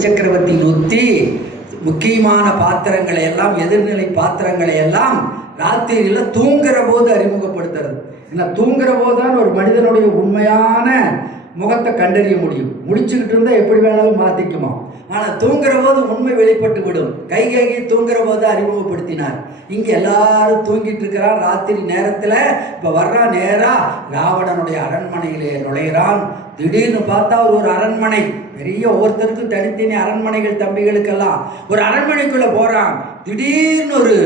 சக்கரவர்த்தி நொத்தி முக்கியமான பாத்திரங்களை எல்லாம் எதிர்நிலை பாத்திரங்களை எல்லாம் ராத்திரியில தூங்குற போது அறிமுகப்படுத்துறது. ஏன்னா தூங்குற போது தான் ஒரு மனிதனுடைய உண்மையான முகத்தை கண்டறிய முடியும். முடிச்சுக்கிட்டு இருந்தால் எப்படி வேணாலும் மாற்றிக்குமா ஆனால் தூங்குற போது உண்மை வெளிப்பட்டு விடும். கை கைகை தூங்குற போது அறிமுகப்படுத்தினார். இங்கே எல்லாரும் தூங்கிட்டு இருக்கிறான். ராத்திரி நேரத்தில் இப்போ வர்றான் நேராக ராவணனுடைய அரண்மனையிலே நுழைகிறான் திடீர்னு பார்த்தா ஒரு ஒரு அரண்மனை. பெரிய ஒவ்வொருத்தருக்கும் தனித்தனி அரண்மனைகள் தம்பிகளுக்கெல்லாம். ஒரு அரண்மனைக்குள்ளே போகிறான் திடீர்னு ஒரு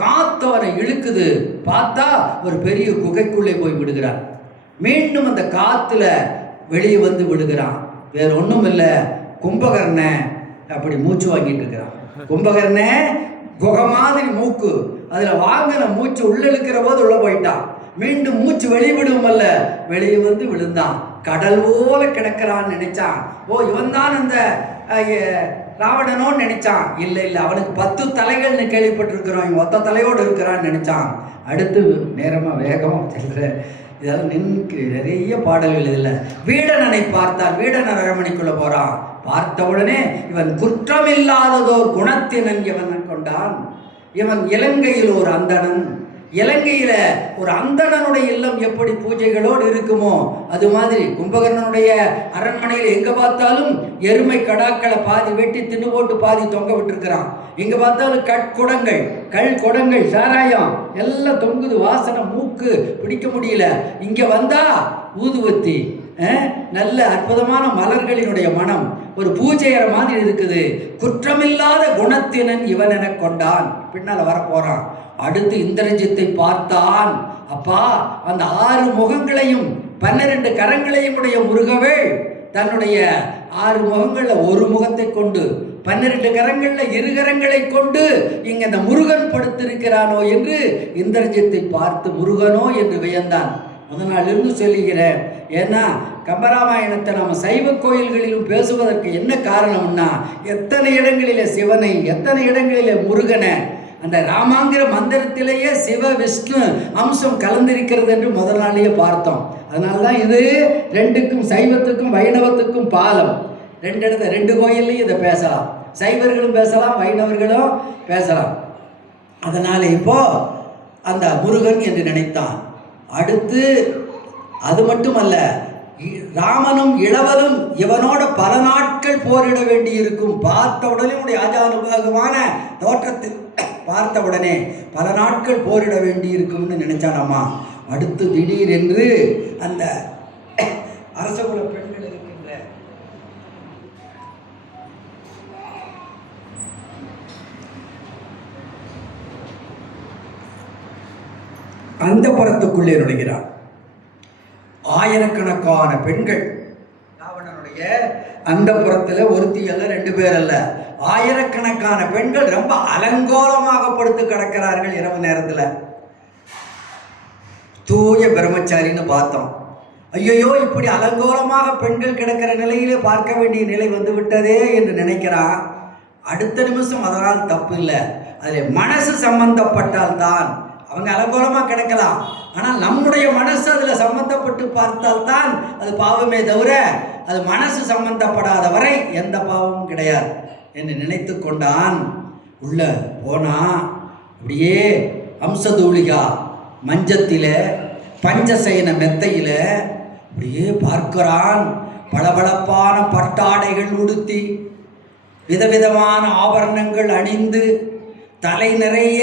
காத்து அவனை இழுக்குது. பார்த்தா ஒரு பெரிய குகைக்குள்ளே போய் விடுகிறார். மீண்டும் அந்த காற்றுல வெளியே வந்து விடுகிறான். வேற ஒன்றும் இல்லை. கும்பகர்ண அப்படி மூச்சு வாங்கிட்டு இருக்கிறான். கும்பகர்ண குகை மாதிரி மூக்கு. அதில் வாங்கின மூச்சு உள்ள இழுக்கிற போது உள்ள போயிட்டான். மீண்டும் மூச்சு வெளிவிடும் அல்ல. வெளியே வந்து விழுந்தான். கடல் போல கிடக்கிறான்னு நினைச்சான். ஓ இவன் தான் அந்த ராவணனோன்னு நினைச்சான். இல்லை இல்லை அவனுக்கு பத்து தலைகள்னு கேள்விப்பட்டிருக்கிறோம். இவன் மொத்த தலையோடு இருக்கிறான்னு நினைச்சான். அடுத்து நேரமாக வேகமாக செல்கிறேன் இதெல்லாம் நின்று நிறைய பாடல்கள் இதில். வீடனனை பார்த்தால் வீடனன் அரண்மனைக்குள்ள போகிறான் பார்த்த உடனே இவன் குற்றமில்லாததோ குணத்தினன் இவன் கொண்டான்? இவன் இலங்கையில் ஒரு அந்தணன். இலங்கையில் ஒரு அந்தணனுடைய இல்லம் எப்படி பூஜைகளோடு இருக்குமோ அது மாதிரி கும்பகர்ணனுடைய அரண்மனையில் எங்கே பார்த்தாலும் எருமை கடாக்களை பாதி வெட்டி தின்னு போட்டு பாதி தொங்க விட்டுருக்கிறான். எங்கே பார்த்தாலும் கட்குடங்கள் கல் குடங்கள் சாராயம் எல்லாம் தொங்குது வாசனை மூக்கு பிடிக்க முடியல. இங்கே வந்தா ஊதுவத்தி நல்ல அற்புதமான மலர்களினுடைய மனம். ஒரு பூஜையற மாதிரி இருக்குது. குற்றமில்லாத குணத்தினன் இவன் என கொண்டான். பின்னால் வரப்போறான். அடுத்து இந்திரஜித்தை பார்த்தான். அப்பா அந்த ஆறு முகங்களையும் பன்னிரண்டு கரங்களையும் உடைய முருகவேள் தன்னுடைய ஆறு முகங்களில் ஒரு முகத்தை கொண்டு பன்னிரண்டு கரங்களில் இரு கரங்களை கொண்டு இங்க இந்த முருகன் படுத்திருக்கிறானோ என்று இந்திரஜித்தை பார்த்து முருகனோ என்று வியந்தான். முத நாளிலிருந்து சொல்லுகிறேன் ஏன்னா கம்பராமாயணத்தை நம்ம சைவ கோயில்களிலும் பேசுவதற்கு என்ன காரணம்னா எத்தனை இடங்களிலே சிவனை எத்தனை இடங்களிலே முருகனை அந்த ராமாங்கிற மந்திரத்திலேயே சிவ விஷ்ணு அம்சம் கலந்திருக்கிறது என்று முதல் நாளையே பார்த்தோம். அதனால தான் இது ரெண்டுக்கும் சைவத்துக்கும் வைணவத்துக்கும் பாலம். ரெண்டு இடத்த ரெண்டு கோயில்லையும் இதை பேசலாம். சைவர்களும் பேசலாம் வைணவர்களும் பேசலாம். அதனால இப்போ அந்த முருகன் என்று நினைத்தான். அடுத்து அது மட்டுமல்ல இ- ராமனும் இளவலும் இவனோட பல நாட்கள் போரிட வேண்டியிருக்கும். பார்த்த உடனே உடைய ஆஜானுபாகமான தோற்றத்தில் பார்த்த உடனே பல நாட்கள் போரிட வேண்டியிருக்கும்னு நினைச்சானாமா அடுத்து திடீரென்று அந்த அரசகுல பெண்கள் இருக்கின்ற அந்த புறத்துக்குள்ளே நுழைகிறான் ஆயிரக்கணக்கான பெண்கள் ராவணனுடைய அந்த புறத்தில் ஒருத்தி அல்ல ரெண்டு பேர் அல்ல. ஆயிரக்கணக்கான பெண்கள் ரொம்ப அலங்கோலமாக படுத்து கிடக்கிறார்கள் இரவு நேரத்தில். தூய பிரம்மச்சாரின்னு பார்த்தோம். ஐயையோ இப்படி அலங்கோலமாக பெண்கள் கிடக்கிற நிலையிலே பார்க்க வேண்டிய நிலை வந்து விட்டதே என்று நினைக்கிறான் அடுத்த நிமிஷம் அதனால் தப்பு இல்லை. அதில் மனசு சம்பந்தப்பட்டால் தான் அவங்க அலங்கோலமாக கிடக்கலாம். ஆனால் நம்முடைய மனசு அதில் சம்பந்தப்பட்டு பார்த்தால் தான் அது பாவமே தவிர அது மனசு சம்பந்தப்படாத வரை எந்த பாவமும் கிடையாது. என்று நினைத்து கொண்டான். உள்ள போனா அப்படியே அம்சதூளிகா மஞ்சத்தில் பஞ்சசயன மெத்தையில் அப்படியே பார்க்கிறான். பளபளப்பான பட்டாடைகள் உடுத்தி விதவிதமான ஆபரணங்கள் அணிந்து தலை நிறைய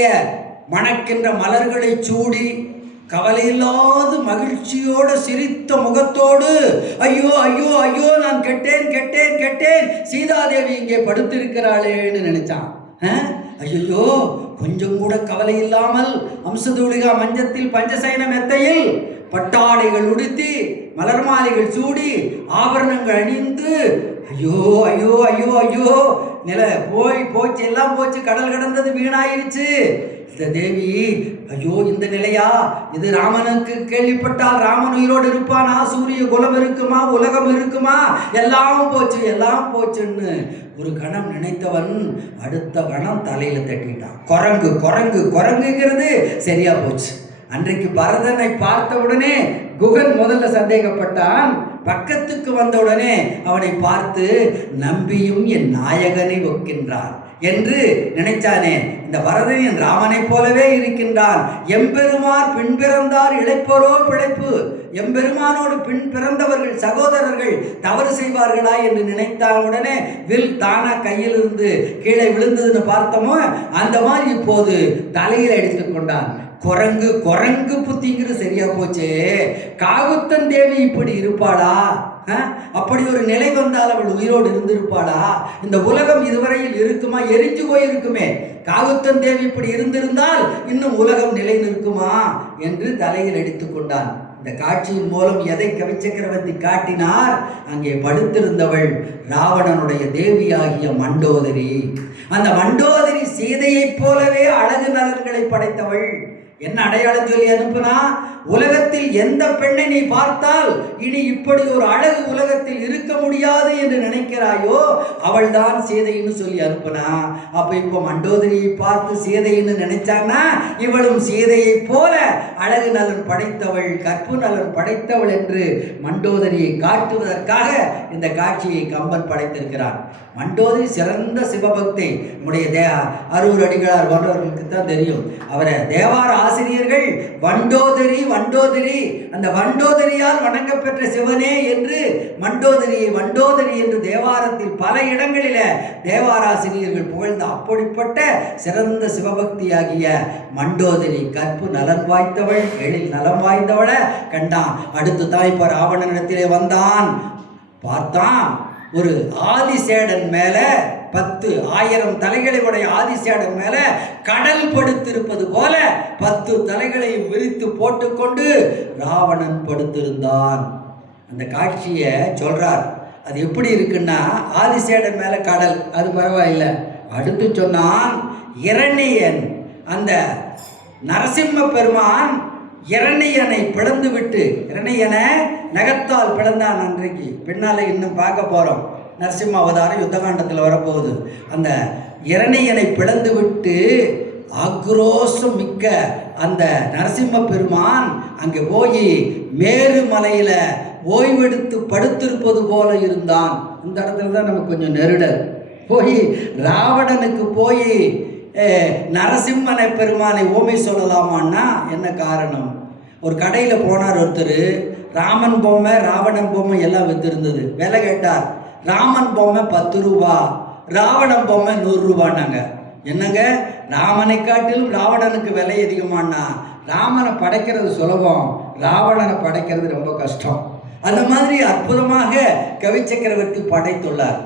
மணக்கின்ற மலர்களை சூடி கவலையில்லாத மகிழ்ச்சியோடு சிரித்த முகத்தோடு ஐயோ ஐயோ ஐயோ நான் கெட்டேன் கெட்டேன் கெட்டேன் சீதாதேவி இங்கே படுத்திருக்கிறாளேன்னு நினைச்சான். ஐயோ கொஞ்சம் கூட கவலை இல்லாமல் அம்சதூளிகா மஞ்சத்தில் பஞ்சசைன மெத்தையில் பட்டாடைகள் உடுத்தி மலர் மாலைகள் சூடி ஆபரணங்கள் அணிந்து ஐயோ ஐயோ ஐயோ ஐயோ நில போய் போச்சு எல்லாம் போச்சு கடல் கடந்தது வீணாயிருச்சு. இந்த தேவி ஐயோ இந்த நிலையா? இது ராமனுக்கு கேள்விப்பட்டால் ராமன் உயிரோடு இருப்பானா? சூரிய குலம் இருக்குமா? உலகம் இருக்குமா? எல்லாம் போச்சு எல்லாம் போச்சுன்னு ஒரு கணம் நினைத்தவன் அடுத்த கணம் தலையில தட்டிட்டான். குரங்கு குரங்கு குரங்குங்கிறது சரியா போச்சு. அன்றைக்கு பரதனை பார்த்தவுடனே குகன் முதல்ல சந்தேகப்பட்டான். பக்கத்துக்கு வந்தவுடனே அவனை பார்த்து நம்பியும் என் நாயகனை ஒக்கின்றான். என்று நினைச்சானே இந்த பரதன் என் ராமனைப் போலவே இருக்கின்றான். எம்பெருமார் பின்பிறந்தார் இழைப்போரோ பிழைப்பு. எம்பெருமானோடு பின் பிறந்தவர்கள் சகோதரர்கள் தவறு செய்வார்களா? என்று நினைத்தால் உடனே வில் தானா கையில் இருந்து கீழே விழுந்ததுன்னு பார்த்தோமோ? அந்த மாதிரி இப்போது தலையில் அடித்துக் கொண்டான். குரங்கு குரங்கு புத்திங்கிறது சரியா போச்சே. காகுத்தன் தேவி இப்படி இருப்பாளா? ஆ? அப்படி ஒரு நிலை வந்தால் அவள் உயிரோடு இருந்திருப்பாளா? இந்த உலகம் இதுவரையில் இருக்குமா? எரிஞ்சு போயிருக்குமே. காகுத்தன் தேவி இப்படி இருந்திருந்தால் இன்னும் உலகம் நிலை நிற்குமா? என்று தலையில் அடித்து கொண்டான். இந்த காட்சியின் மூலம் எதை கவிச்சக்கரவர்த்தி காட்டினார்? அங்கே படுத்திருந்தவள் ராவணனுடைய தேவியாகிய மண்டோதரி. அந்த மண்டோதரி சீதையைப் போலவே அழகு நலன்களை படைத்தவள். என்ன அடையாளம் சொல்லி அனுப்புனா உலகத்தில் எந்த பெண்ணை நீ பார்த்தால் இனி இப்படி ஒரு அழகு உலகத்தில் இருக்க முடியாது என்று நினைக்கிறாயோ அவள்தான் சீதைன்னு சொல்லி அனுப்புனா அப்ப இப்போ மண்டோதரியை பார்த்து சீதைன்னு நினைச்சான்னா இவளும் சீதையை போல அழகு நலன் படைத்தவள் கற்பு நலன் படைத்தவள் என்று மண்டோதரியை காட்டுவதற்காக இந்த காட்சியை கம்பன் படைத்திருக்கிறான். மண்டோதரி சிறந்த சிவபக்தி. நம்முடைய தே அரூர் அடிகளார் போன்றவர்களுக்கு தான் தெரியும். அவரை தேவார ஆசிரியர்கள் வண்டோதரி வண்டோதரி அந்த வண்டோதரியால் வணங்கப்பெற்ற சிவனே என்று மண்டோதரியை வண்டோதரி என்று தேவாரத்தில் பல இடங்களில தேவாராசிரியர்கள் புகழ்ந்த அப்படிப்பட்ட சிறந்த சிவபக்தியாகிய மண்டோதரி கற்பு நலன் வாய்த்தவள் எழில் நலம் வாய்ந்தவளை கண்டான். அடுத்து தான் இப்போ ராவணனிடத்திலே வந்தான். பார்த்தான். ஒரு ஆதிசேடன் மேலே பத்து ஆயிரம் தலைகளை உடைய ஆதிசேடன் மேலே கடல் படுத்திருப்பது போல பத்து தலைகளையும் விரித்து போட்டுக்கொண்டு ராவணன் படுத்திருந்தான். அந்த காட்சியை சொல்கிறார் அது எப்படி இருக்குன்னா ஆதிசேடன் மேலே கடல் அது பரவாயில்லை. அடுத்து சொன்னான் இரணியன். அந்த நரசிம்ம பெருமான் இரணியனை பிளந்து விட்டு இரணியனை நகத்தால் பிளந்தான் அன்றைக்கு பின்னால் இன்னும் பார்க்க போகிறோம் நரசிம்ம அவதாரம் யுத்தகாண்டத்தில் வரப்போகுது. அந்த இரணியனை பிளந்து விட்டு ஆக்ரோஷம் மிக்க அந்த நரசிம்ம பெருமான் அங்கே போய் மேருமலையில ஓய்வெடுத்து படுத்திருப்பது போல இருந்தான். இந்த இடத்துல தான் நமக்கு கொஞ்சம் நெருடல். போய் ராவணனுக்கு போய் நரசிம்மனை பெருமானை ஓமை சொல்லலாமான்னா என்ன காரணம்? ஒரு கடையில் போனார் ஒருத்தர் ராமன் பொம்மை ராவணன் பொம்மை எல்லாம் வித்திருந்தது. விலை கேட்டார் ராமன் பொம்மை பத்து ரூபா ராவணன் பொம்மை நூறு ரூபான்னாங்க. என்னங்க? ராமனை காட்டிலும் ராவணனுக்கு விலை அதிகமானா ராமனை படைக்கிறது சுலபம் ராவணனை படைக்கிறது ரொம்ப கஷ்டம். அந்த மாதிரி அற்புதமாக கவி சக்கரவர்த்தி படைத்துள்ளார்.